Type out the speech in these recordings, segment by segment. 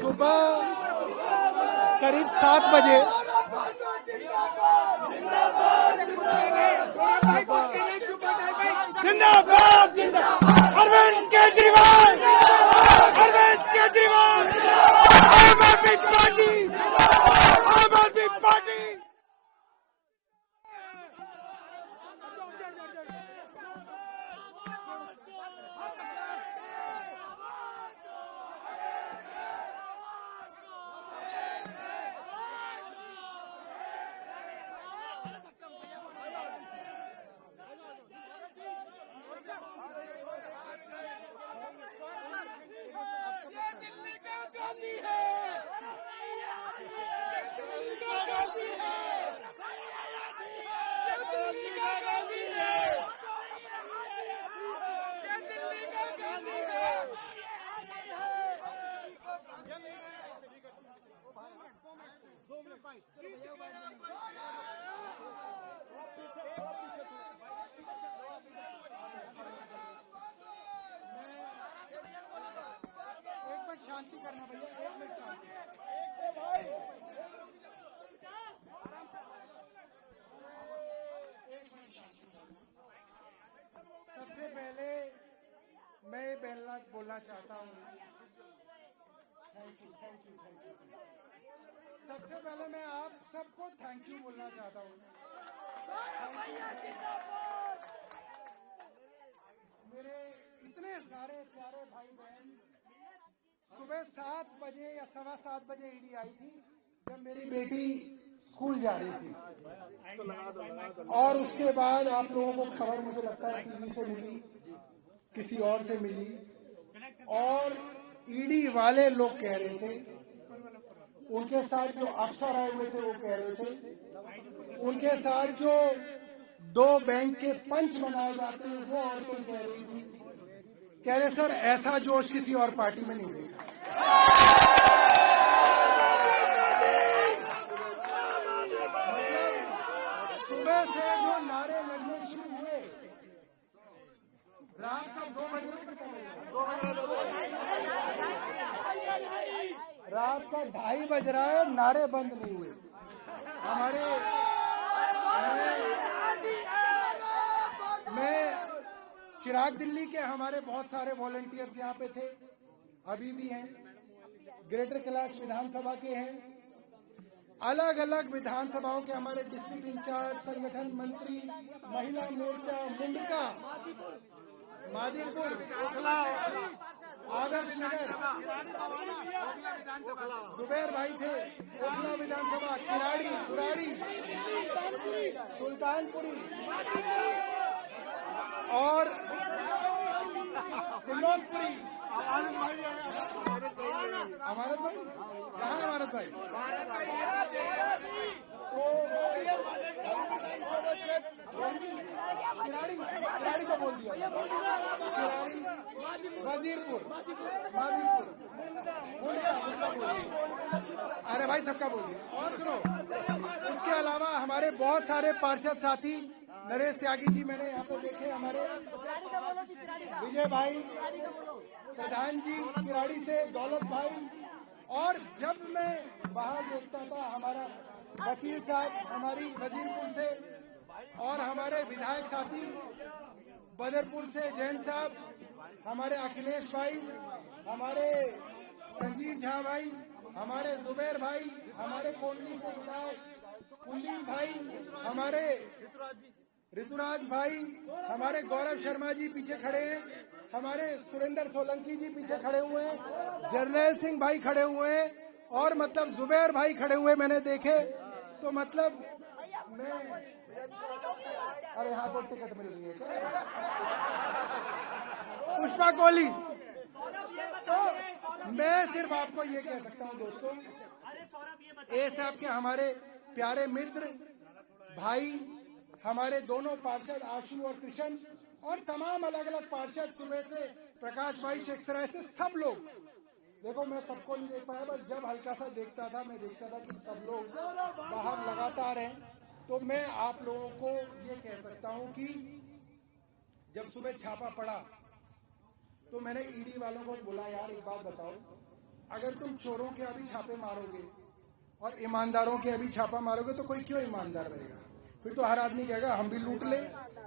सुबह करीब 7 बजे जिंदाबाद जिंदाबाद अरविंद केजरीवाल आम आदमी पार्टी शांति करना भैया, 1 मिनट शांति। सबसे पहले मैं बोलना चाहता हूँ, थैंक यू। सबसे पहले मैं आप सबको थैंक यू बोलना चाहता हूँ। मेरे इतने सारे प्यारे भाई बहन, सुबह 7 बजे या 7:15 बजे ईडी आई थी जब मेरी बेटी स्कूल जा रही थी, और उसके बाद आप लोगों को खबर मुझे लगता है टीवी से मिली, किसी और से मिली, और ईडी वाले लोग कह रहे थे, उनके साथ जो अफसर आए हुए थे वो कह रहे थे, उनके साथ जो 2 बैंक के पंच बनाए जाते हैं वो औरतें कह रही थी, कह रहे सर ऐसा जोश किसी और पार्टी में नहीं देखा। सुबह से जो नारे लगने शुरू हुए, रात का 2 बजे, रात का 2:30 बज रहा है, नारे बंद नहीं हुए। मैं चिराग दिल्ली के हमारे बहुत सारे वॉलंटियर्स यहाँ पे थे, अभी भी हैं, ग्रेटर कैलाश विधानसभा के हैं, अलग अलग विधानसभाओं के हमारे डिस्ट्रिक्ट इंचार्ज, संगठन मंत्री, महिला मोर्चा, मुंडका, मादीपुर, आदर्श नगर, जुबैर भाई थे, ओखला विधानसभा, किराड़ी, कुराड़ी, सुल्तानपुरी और तिल्लोनपुरी। अमानत भाई कहाँ है? अमानत भाई किराड़ी को बोल दिया, वजीरपुर, मादीपुर, अरे भाई सबका बोल दिया। और सुनो, उसके अलावा हमारे बहुत सारे पार्षद साथी, नरेश त्यागी जी मैंने यहाँ पे देखे, हमारे विजय भाई, प्रधान जी किराड़ी से, दौलत भाई, और जब मैं बाहर देखता था हमारा वकील साहब हमारी वजीरपुर से और हमारे विधायक साथी बदरपुर से जैन साहब, हमारे अखिलेश भाई, हमारे संजीव झा भाई, हमारे जुबैर भाई, हमारे कोटली से विधायक कुलदीप भाई, हमारे ऋतुराज भाई, हमारे गौरव शर्मा जी पीछे खड़े हैं, हमारे सुरेंद्र सोलंकी जी पीछे खड़े हुए हैं, जर्नैल सिंह भाई खड़े हुए हैं और मतलब जुबैर भाई खड़े हुए मैंने देखे। तो मतलब मैं अरे यहाँ को टिकट मिल रही है पुष्पा कोहली। तो मैं सिर्फ आपको ये कह सकता हूँ दोस्तों, ए साहब के हमारे प्यारे मित्र भाई, हमारे दोनों पार्षद आशु और कृष्ण और तमाम अलग अलग पार्षद, सुबह से प्रकाश भाई शेखसराय से सब लोग, देखो मैं सबको नहीं देख पाया बस जब हल्का सा देखता था मैं देखता था कि सब लोग बाहर लगातार हैं। तो मैं आप लोगों को ये कह सकता हूं कि जब सुबह छापा पड़ा तो मैंने ईडी वालों को बोला, यार एक बात बताओ, अगर तुम चोरों के अभी छापे मारोगे और ईमानदारों के अभी छापा मारोगे तो कोई क्यों ईमानदार रहेगा? फिर तो हर आदमी कहेगा हम भी लूट ले।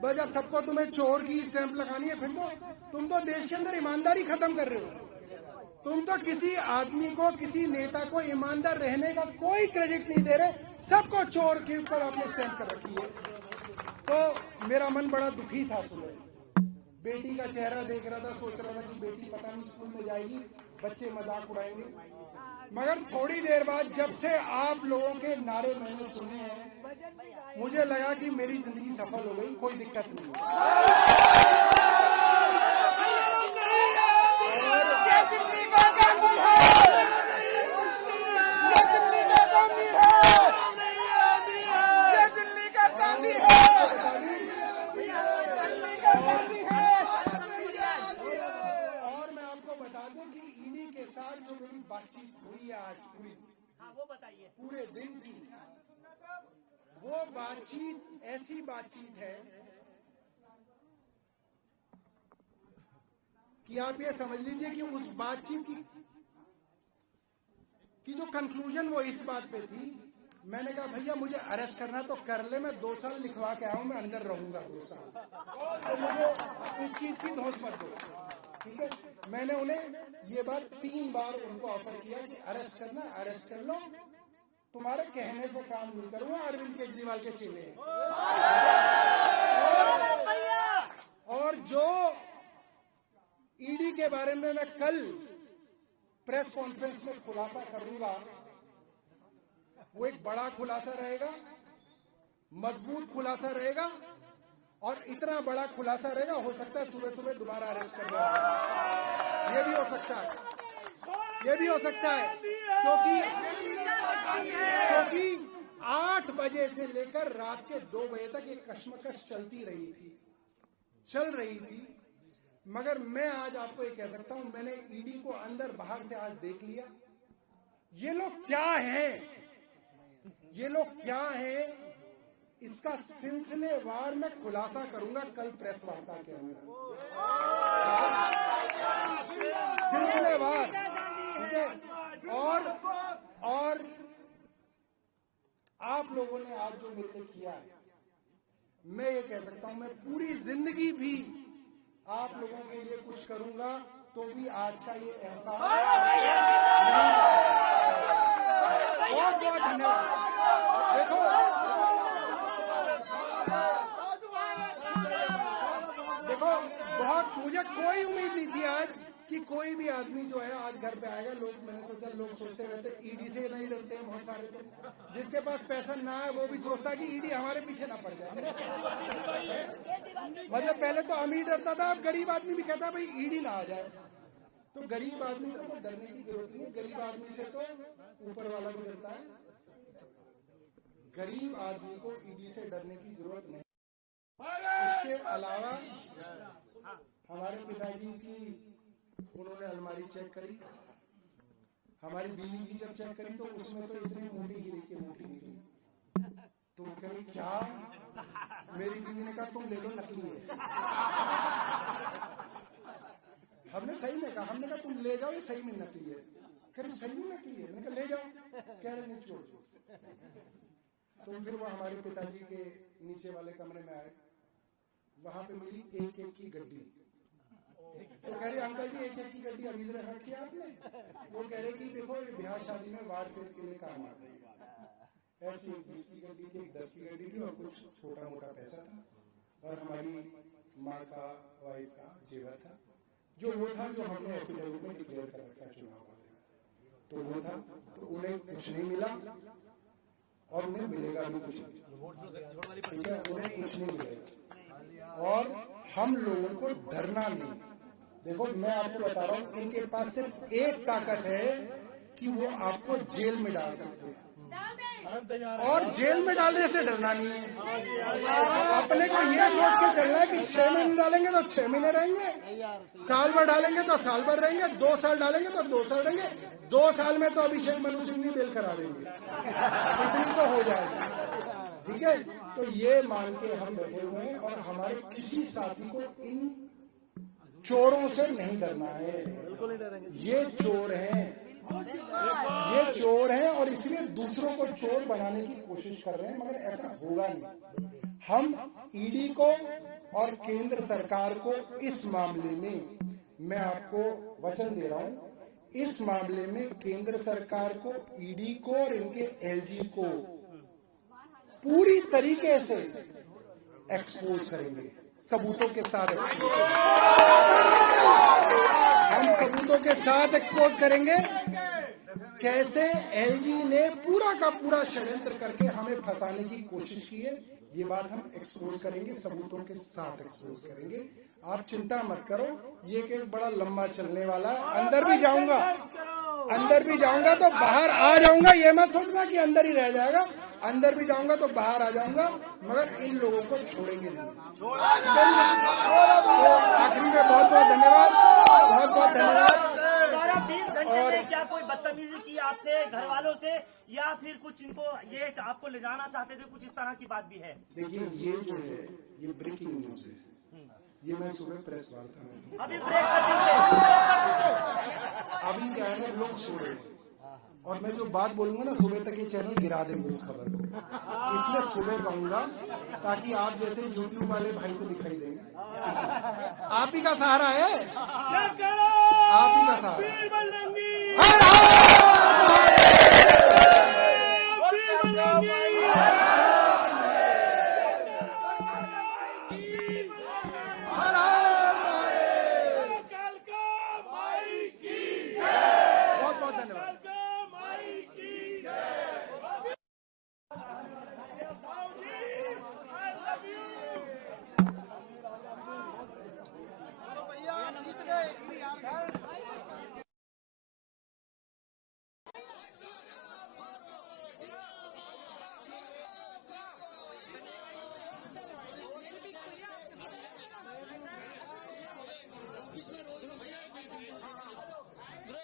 बस जब सबको तुम्हें चोर की स्टैंप लगानी है फिर तो तुम तो देश के अंदर ईमानदारी खत्म कर रहे हो। तुम तो किसी आदमी को, किसी नेता को ईमानदार रहने का कोई क्रेडिट नहीं दे रहे, सबको चोर के ऊपर आपने स्टैंप कर रखी है। तो मेरा मन बड़ा दुखी था सुबह, बेटी का चेहरा देख रहा था, सोच रहा था कि बेटी पता नहीं स्कूल में जाएगी, बच्चे मजाक उड़ाएंगे। मगर थोड़ी देर बाद जब से आप लोगों के नारे मैंने सुने हैं मुझे लगा कि मेरी जिंदगी सफल हो गई, कोई दिक्कत नहीं। और मैं आपको बता दूं कि ईडी के साथ जो मेरी बातचीत हुई है आज पूरी, वो बताइए, पूरे दिन की वो बातचीत ऐसी बातचीत है कि आप ये समझ लीजिए कि उस बातचीत की जो कंक्लूजन वो इस बात पे थी, मैंने कहा भैया मुझे अरेस्ट करना तो कर ले, मैं 2 साल लिखवा के आया हूं, मैं अंदर रहूंगा 2 साल, तो मुझे इस चीज की धौंस मत दो, ठीक है। मैंने उन्हें ये बात 3 बार उनको ऑफर किया कि अरेस्ट करना, अरेस्ट कर लो, तुम्हारे कहने से काम नहीं करूंगा, अरविंद केजरीवाल के चेले हैं। और जो ईडी के बारे में मैं कल प्रेस कॉन्फ्रेंस में खुलासा करूंगा वो एक बड़ा खुलासा रहेगा, मजबूत खुलासा रहेगा और इतना बड़ा खुलासा रहेगा, हो सकता है सुबह सुबह दोबारा अरेस्ट कर लिया, ये भी हो सकता है, ये भी हो सकता है, क्योंकि 8 बजे से लेकर रात के 2 बजे तक एक कश्मकश चल रही थी। मगर मैं आज आपको ये कह सकता हूं, मैंने ईडी को अंदर बाहर से आज देख लिया। ये लोग क्या हैं, इसका सिलसिलेवार मैं खुलासा करूंगा कल प्रेस वार्ता के अंदर, सिलसिलेवार, ठीक है। और आप लोगों ने आज जो मेरे लिए किया है, मैं ये कह सकता हूं मैं पूरी जिंदगी भी आप लोगों के लिए कुछ करूंगा तो भी आज का ये एहसास बहुत बहुत धन्यवाद। देखो बहुत, मुझे कोई उम्मीद नहीं थी आज कि कोई भी आदमी जो है आज घर पे आएगा। मैंने सोचा लोग सोचते रहते ईडी से नहीं डरते हैं बहुत सारे, तो जिसके पास पैसा ना है वो भी सोचता है कि ईडी हमारे पीछे ना पड़ जाए। मतलब पहले तो हम ही डरता था, अब गरीब आदमी भी कहता है भाई ईडी ना आ जाए। तो गरीब आदमी को तो डरने की जरूरत नहीं है, गरीब आदमी से तो ऊपर वाला भी डरता है, गरीब आदमी को ईडी से डरने की जरूरत नहीं। उसके अलावा हमारे पिताजी की उन्होंने अलमारी चेक करी, हमारी बीवी की जब चेक करी तो उसमें तो इतनी मोटी हीरे की मोटी निकली। तो कहीं क्या, मेरी बीवी ने कहा तुम ले लो, नकली है। हमने सही में कहा, हमने कहा तुम ले जाओ, ये सही में नकली है। कह रहे सही में नकली है। मैंने कहा ले जाओ, कह रहे नहीं छोड़ दो। तो फिर वो हमारे पिताजी के नीचे वाले कमरे में आए, वहां पे मिली एक एक की गड्डी। तो कह रहे अंकल जी एक एक की गड्डी अभी तक रखी है आपने? वो कह रहे कि देखो ये ब्याह शादी में वार फेर के लिए काम आता है। ऐसी 20 की गड्डी थी, 10 की गड्डी थी और कुछ छोटा मोटा पैसा था, और हमारी माँ का, वाइफ का जेवर था, जो वो था जो हमने एफिडेविट में डिक्लेयर कर रखा चुनाव वाले, तो वो था। तो उन्हें कुछ नहीं मिला और उन्हें मिलेगा भी कुछ नहीं, ठीक है, उन्हें कुछ नहीं मिलेगा। और हम लोगों को डरना नहीं। देखो मैं आपको बता रहा हूँ, इनके पास सिर्फ एक ताकत है कि वो आपको जेल में डाल सकते हैं, और जेल में डालने से डरना नहीं है। अपने को ये सोच के चलना है कि 6 महीने डालेंगे तो 6 महीने रहेंगे, साल भर डालेंगे तो साल भर रहेंगे, 2 साल डालेंगे तो 2 साल रहेंगे, 2 साल में तो अभिषेक मनु सिंह भी बेल करा देंगे, इतनी तो हो जाएगी, ठीक है। तो ये मान के हम बैठे हुए हैं, और हमारे किसी साथी को इन चोरों से नहीं डरना है। बिल्कुल नहीं डरेंगे। ये चोर हैं, ये चोर हैं, और इसलिए दूसरों को चोर बनाने की कोशिश कर रहे हैं, मगर ऐसा होगा नहीं। हम ईडी को और केंद्र सरकार को इस मामले में, मैं आपको वचन दे रहा हूं, इस मामले में केंद्र सरकार को, ईडी को और इनके एलजी को पूरी तरीके से एक्सपोज करेंगे, सबूतों के साथ एक्सपोज करेंगे। हम सबूतों के साथ एक्सपोज करेंगे कैसे एलजी ने पूरा का पूरा षड्यंत्र करके हमें फंसाने की कोशिश की है। ये बात हम एक्सपोज करेंगे, सबूतों के साथ एक्सपोज करेंगे। आप चिंता मत करो, ये केस बड़ा लंबा चलने वाला है। अंदर भी जाऊंगा तो बाहर आ जाऊंगा, ये मत सोचना कि अंदर ही रह जाएगा। अंदर भी जाऊंगा तो बाहर आ जाऊंगा, मगर इन लोगों को छोड़ेंगे नहीं। आखिरी में बहुत बहुत धन्यवाद, बहुत बहुत धन्यवाद। 20 घंटे से क्या कोई बदतमीजी की आपसे, घर वालों से, या फिर कुछ इनको ये आपको ले जाना चाहते थे, कुछ इस तरह की बात भी है? देखिए ये जो है ये ब्रेकिंग न्यूज है, ये मैं सुबह प्रेस वार्ता में अभी ब्रेक कर दीजिए। अभी क्या है ना, लोग सो रहे हैं, और मैं जो बात बोलूंगा ना सुबह तक ये चैनल गिरा देंगे उस खबर को, इसलिए सुबह कहूंगा ताकि आप जैसे यूट्यूब वाले भाई को दिखाई देंगे। आप ही का सहारा है, आप ही का सहारा। बहुत बहुत धन्यवाद।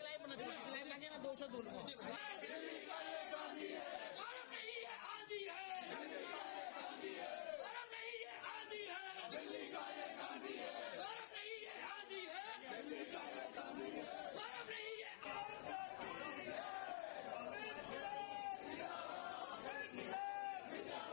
लाइव बना दो, लाइव लगे ना 200 बोलूंगा।